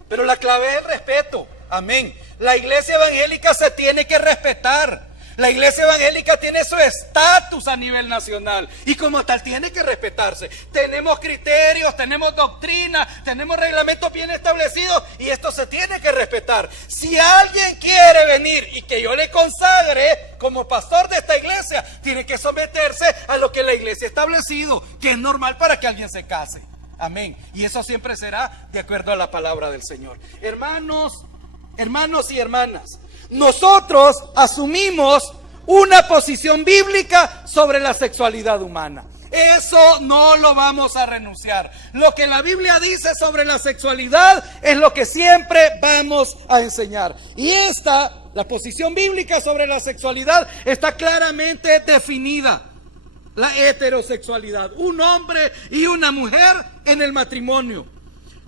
Pero la clave es el respeto. Amén. La iglesia evangélica se tiene que respetar. La iglesia evangélica tiene su estatus a nivel nacional y como tal tiene que respetarse. Tenemos criterios, tenemos doctrina, tenemos reglamentos bien establecidos y esto se tiene que respetar. Si alguien quiere venir y que yo le consagre como pastor de esta iglesia, tiene que someterse a lo que la iglesia ha establecido, que es normal para que alguien se case. Amén. Y eso siempre será de acuerdo a la palabra del Señor. Hermanos y hermanas, nosotros asumimos una posición bíblica sobre la sexualidad humana. Eso no lo vamos a renunciar. Lo que la Biblia dice sobre la sexualidad es lo que siempre vamos a enseñar. Y la posición bíblica sobre la sexualidad está claramente definida. La heterosexualidad, un hombre y una mujer en el matrimonio.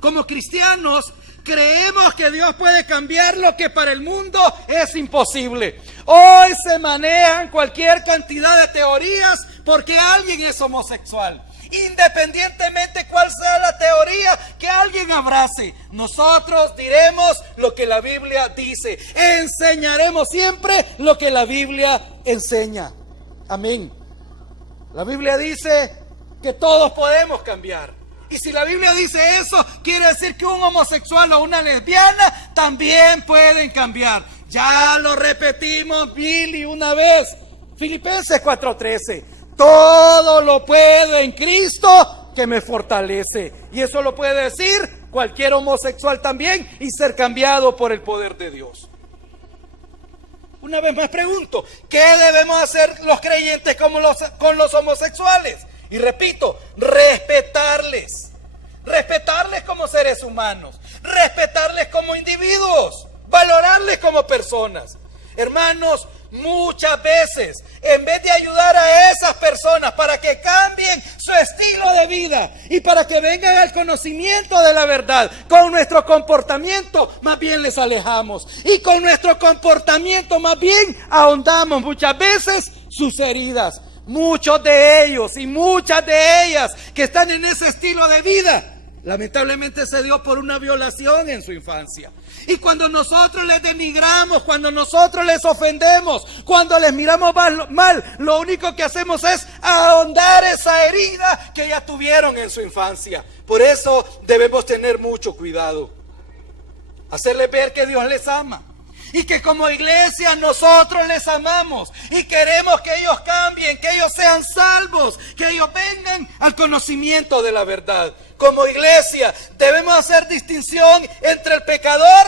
Como cristianos, creemos que Dios puede cambiar lo que para el mundo es imposible. Hoy se manejan cualquier cantidad de teorías porque alguien es homosexual. Independientemente cuál sea la teoría que alguien abrace, nosotros diremos lo que la Biblia dice. Enseñaremos siempre lo que la Biblia enseña. Amén. La Biblia dice que todos podemos cambiar. Y si la Biblia dice eso, quiere decir que un homosexual o una lesbiana también pueden cambiar. Ya lo repetimos mil y una vez. Filipenses 4:13. Todo lo puedo en Cristo que me fortalece. Y eso lo puede decir cualquier homosexual también y ser cambiado por el poder de Dios. Una vez más pregunto, ¿qué debemos hacer los creyentes con los homosexuales? Y repito, respetarles como seres humanos, respetarles como individuos, valorarles como personas. Hermanos, muchas veces, en vez de ayudar a esas personas para que cambien su estilo de vida y para que vengan al conocimiento de la verdad, con nuestro comportamiento más bien les alejamos. Y con nuestro comportamiento más bien ahondamos muchas veces sus heridas. Muchos de ellos y muchas de ellas que están en ese estilo de vida, lamentablemente se dio por una violación en su infancia. Y cuando nosotros les denigramos, cuando nosotros les ofendemos, cuando les miramos mal, lo único que hacemos es ahondar esa herida que ya tuvieron en su infancia. Por eso debemos tener mucho cuidado. hacerles ver que Dios les ama. Y que como iglesia nosotros les amamos y queremos que ellos cambien, que ellos sean salvos, que ellos vengan al conocimiento de la verdad. Como iglesia debemos hacer distinción entre el pecador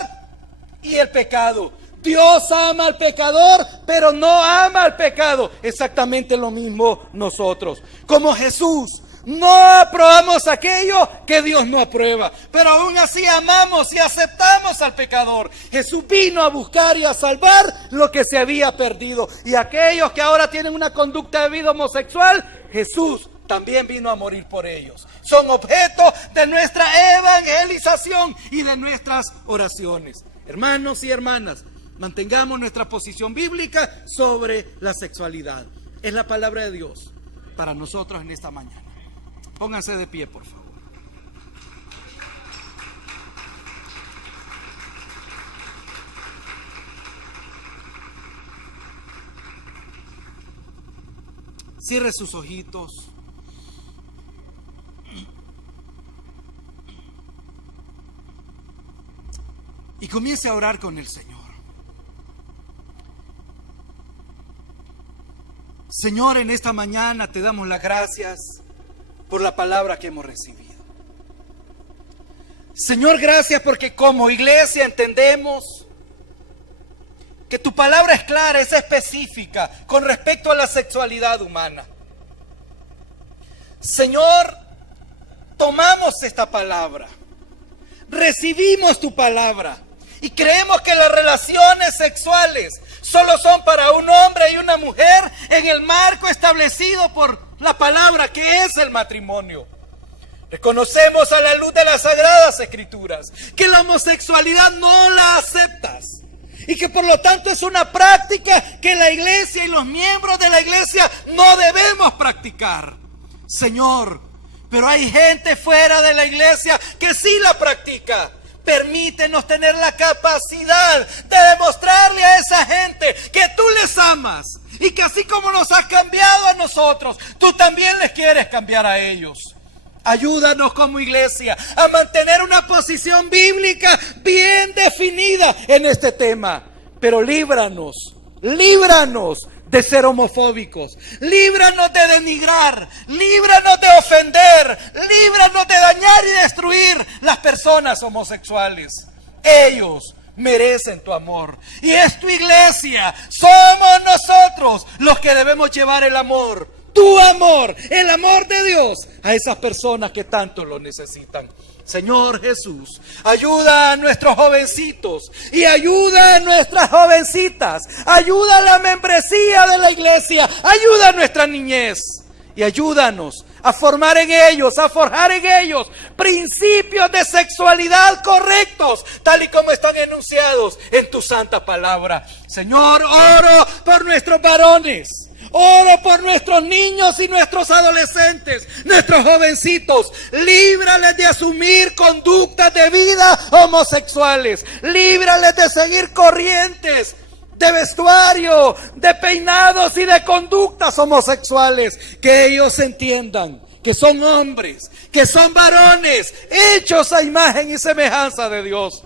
y el pecado. Dios ama al pecador, pero no ama al pecado. Exactamente lo mismo nosotros. Como Jesús, no aprobamos aquello que Dios no aprueba, pero aún así amamos y aceptamos al pecador. Jesús vino a buscar y a salvar lo que se había perdido. Y aquellos que ahora tienen una conducta de vida homosexual, Jesús también vino a morir por ellos. Son objeto de nuestra evangelización y de nuestras oraciones. Hermanos y hermanas, mantengamos nuestra posición bíblica sobre la sexualidad. Es la palabra de Dios para nosotros en esta mañana. Pónganse de pie, por favor. Cierre sus ojitos. Y comience a orar con el Señor. Señor, en esta mañana te damos las gracias por la palabra que hemos recibido. Señor, gracias porque como iglesia entendemos que tu palabra es clara, es específica con respecto a la sexualidad humana. Señor, tomamos esta palabra, recibimos tu palabra y creemos que las relaciones sexuales solo son para un hombre y una mujer en el marco establecido por la palabra que es el matrimonio. Reconocemos a la luz de las Sagradas Escrituras que la homosexualidad no la aceptas y que por lo tanto es una práctica que la iglesia y los miembros de la iglesia no debemos practicar. Señor, pero hay gente fuera de la iglesia que sí la practica. Permítenos tener la capacidad de demostrarle a esa gente que tú les amas y que así como nos has cambiado a nosotros, tú también les quieres cambiar a ellos. Ayúdanos como iglesia a mantener una posición bíblica bien definida en este tema, pero líbranos de ser homofóbicos, líbranos de denigrar, líbranos de ofender, líbranos de dañar y destruir las personas homosexuales. Ellos merecen tu amor y es tu iglesia, somos nosotros los que debemos llevar el amor, tu amor, el amor de Dios a esas personas que tanto lo necesitan. Señor Jesús, ayuda a nuestros jovencitos y ayuda a nuestras jovencitas, ayuda a la membresía de la iglesia, ayuda a nuestra niñez y ayúdanos a formar en ellos, a forjar en ellos principios de sexualidad correctos, tal y como están enunciados en tu santa palabra. Señor, oro por nuestros varones. Oro por nuestros niños y nuestros adolescentes, nuestros jovencitos. Líbrales de asumir conductas de vida homosexuales. Líbrales de seguir corrientes de vestuario, de peinados y de conductas homosexuales. Que ellos entiendan que son hombres, que son varones, hechos a imagen y semejanza de Dios.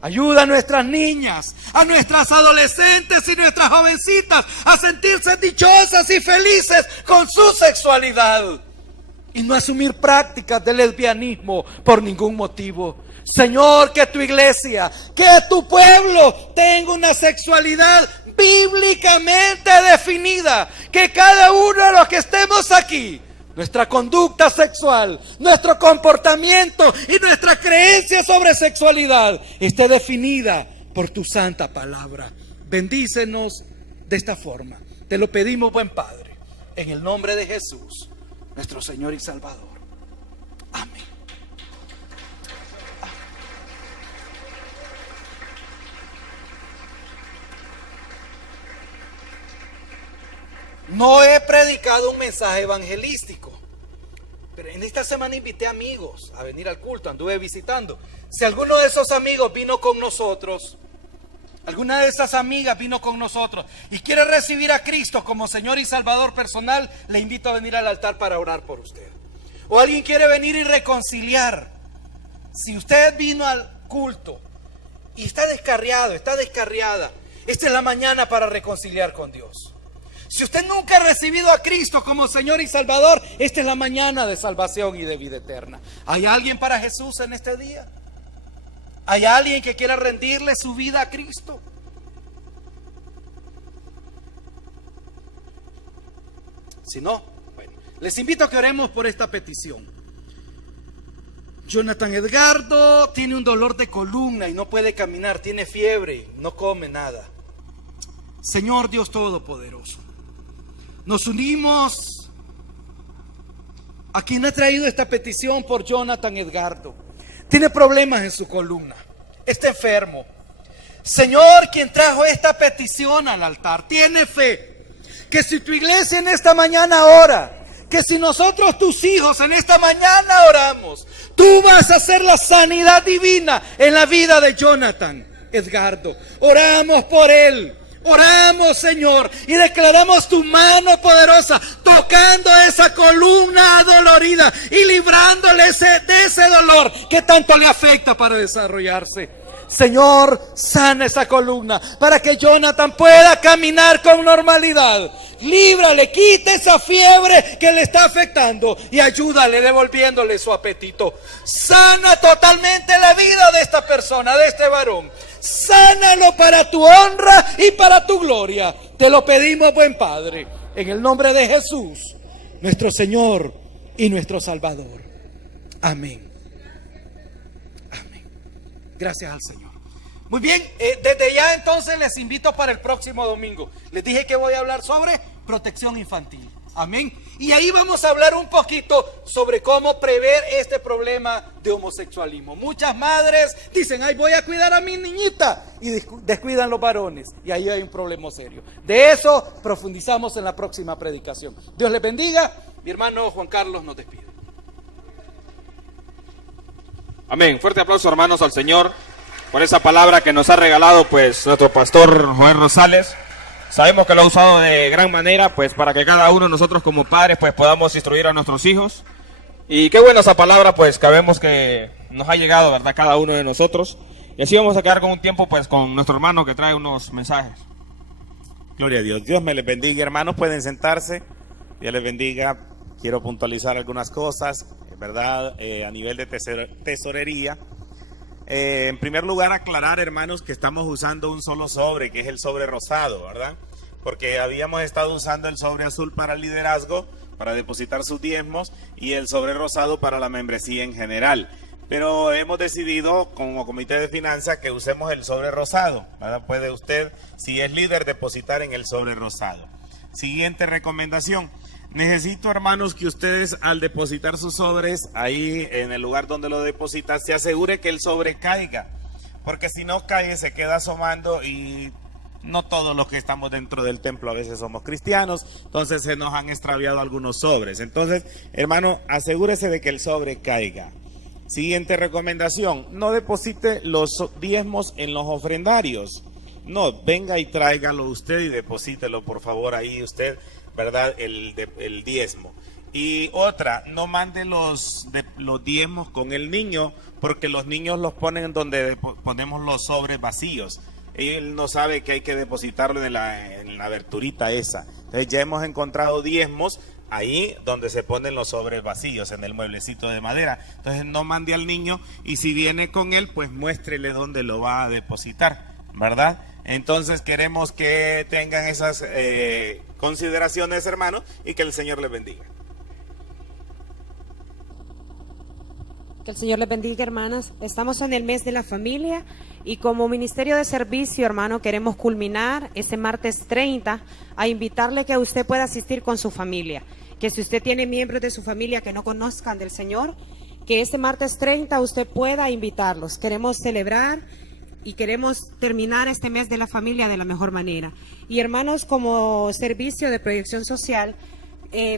Ayuda a nuestras niñas, a nuestras adolescentes y nuestras jovencitas a sentirse dichosas y felices con su sexualidad y no asumir prácticas de lesbianismo por ningún motivo. Señor, que tu iglesia, que tu pueblo tenga una sexualidad bíblicamente definida, que cada uno de los que estemos aquí, nuestra conducta sexual, nuestro comportamiento y nuestra creencia sobre sexualidad esté definida por tu santa palabra. Bendícenos de esta forma. Te lo pedimos, buen Padre, en el nombre de Jesús, nuestro Señor y Salvador. Amén. No he predicado un mensaje evangelístico, pero en esta semana invité amigos a venir al culto, anduve visitando. Si alguno de esos amigos vino con nosotros, alguna de esas amigas vino con nosotros y quiere recibir a Cristo como Señor y Salvador personal, le invito a venir al altar para orar por usted. O alguien quiere venir y reconciliar. Si usted vino al culto y está descarriado, está descarriada, esta es la mañana para reconciliar con Dios. Si usted nunca ha recibido a Cristo como Señor y Salvador, esta es la mañana de salvación y de vida eterna. ¿Hay alguien para Jesús en este día? ¿Hay alguien que quiera rendirle su vida a Cristo? Si no, bueno, les invito a que oremos por esta petición. Jonathan Edgardo tiene un dolor de columna y no puede caminar, tiene fiebre, no come nada. Señor Dios Todopoderoso, nos unimos a quien ha traído esta petición por Jonathan Edgardo. Tiene problemas en su columna, está enfermo. Señor, quien trajo esta petición al altar, tiene fe que si tu iglesia en esta mañana ora, que si nosotros tus hijos en esta mañana oramos, tú vas a hacer la sanidad divina en la vida de Jonathan Edgardo. Oramos por él. Oramos, Señor, y declaramos tu mano poderosa tocando esa columna adolorida y librándole de ese dolor que tanto le afecta para desarrollarse. Señor, sana esa columna para que Jonathan pueda caminar con normalidad. Líbrale, quita esa fiebre que le está afectando y ayúdale devolviéndole su apetito. Sana totalmente la vida de esta persona, de este varón. Sánalo para tu honra y para tu gloria. Te lo pedimos, buen Padre, en el nombre de Jesús, nuestro Señor y nuestro Salvador. Amén. Amén. Gracias al Señor. Muy bien, desde ya entonces les invito para el próximo domingo. Les dije que voy a hablar sobre protección infantil. Amén. Y ahí vamos a hablar un poquito sobre cómo prever este problema de homosexualismo. Muchas madres dicen, ay, voy a cuidar a mi niñita, y descuidan los varones, y ahí hay un problema serio. De eso profundizamos en la próxima predicación. Dios les bendiga. Mi hermano Juan Carlos nos despide. Amén. Fuerte aplauso, hermanos, al Señor por esa palabra que nos ha regalado pues nuestro pastor Joel Rosales. Sabemos que lo ha usado de gran manera pues para que cada uno de nosotros como padres pues podamos instruir a nuestros hijos. Y qué buena esa palabra pues que vemos que nos ha llegado, ¿verdad? Cada uno de nosotros. Y así vamos a quedar con un tiempo pues con nuestro hermano que trae unos mensajes. Gloria a Dios. Dios me les bendiga, hermanos. Pueden sentarse. Dios les bendiga. Quiero puntualizar algunas cosas, ¿verdad? A nivel de tesorería. En primer lugar, aclarar, hermanos, que estamos usando un solo sobre, que es el sobre rosado, ¿verdad? Porque habíamos estado usando el sobre azul para el liderazgo, para depositar sus diezmos, y el sobre rosado para la membresía en general. Pero hemos decidido, como comité de finanzas, que usemos el sobre rosado, ¿verdad? Puede usted, si es líder, depositar en el sobre rosado. Siguiente recomendación. Necesito, hermanos, que ustedes al depositar sus sobres ahí en el lugar donde lo depositan, se asegure que el sobre caiga, porque si no cae se queda asomando y no todos los que estamos dentro del templo a veces somos cristianos, entonces se nos han extraviado algunos sobres. Entonces, hermano, asegúrese de que el sobre caiga. Siguiente recomendación, no deposite los diezmos en los ofrendarios. No, venga y tráigalo usted y deposítelo, por favor, ahí usted, ¿verdad? El diezmo. Y otra, no mande los diezmos con el niño, porque los niños los ponen donde ponemos los sobres vacíos. Él no sabe que hay que depositarlo en la aberturita esa. Entonces ya hemos encontrado diezmos ahí donde se ponen los sobres vacíos, en el mueblecito de madera. Entonces no mande al niño, y si viene con él, pues muéstrele dónde lo va a depositar, ¿verdad? Entonces queremos que tengan esas consideraciones, hermanos, y que el Señor les bendiga. Que el Señor les bendiga, hermanas. Estamos en el mes de la familia y como Ministerio de Servicio, hermano, queremos culminar ese martes 30 a invitarle que usted pueda asistir con su familia. Que si usted tiene miembros de su familia que no conozcan del Señor, que este martes 30 usted pueda invitarlos. Queremos celebrar y queremos terminar este mes de la familia de la mejor manera. Y hermanos, como servicio de proyección social,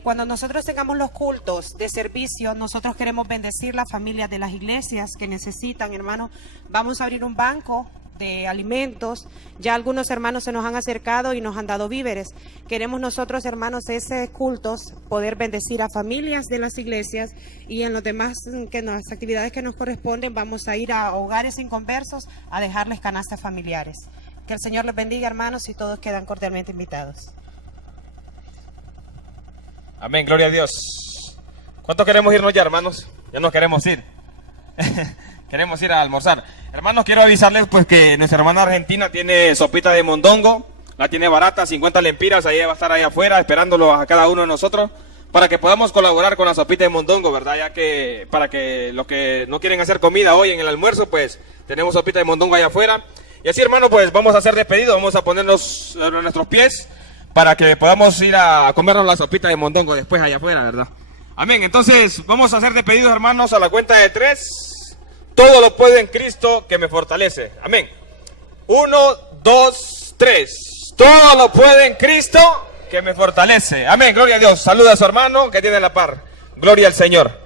cuando nosotros tengamos los cultos de servicio, nosotros queremos bendecir las familias de las iglesias que necesitan, hermanos. Vamos a abrir un banco de alimentos. Ya algunos hermanos se nos han acercado y nos han dado víveres. Queremos nosotros, hermanos, ese cultos, poder bendecir a familias de las iglesias, y en los demás, las actividades que nos corresponden, vamos a ir a hogares inconversos a dejarles canastas familiares. Que el Señor les bendiga, hermanos, y todos quedan cordialmente invitados. Amén, gloria a Dios. ¿Cuántos queremos irnos ya, hermanos? Ya nos queremos ir. Queremos ir a almorzar. Hermanos, quiero avisarles pues que nuestra hermana argentina tiene sopita de mondongo. La tiene barata, 50 lempiras. Ahí va a estar ahí afuera esperándolo a cada uno de nosotros para que podamos colaborar con la sopita de mondongo, ¿verdad? Ya que para que los que no quieren hacer comida hoy en el almuerzo, pues tenemos sopita de mondongo allá afuera. Y así, hermanos, pues vamos a hacer despedido. Vamos a ponernos sobre nuestros pies para que podamos ir a comernos la sopita de mondongo después allá afuera, ¿verdad? Amén. Entonces vamos a hacer despedidos, hermanos, a la cuenta de 3. Todo lo puedo en Cristo que me fortalece. Amén. 1, 2, 3. Todo lo puedo en Cristo que me fortalece. Amén. Gloria a Dios. Saluda a su hermano que tiene la par. Gloria al Señor.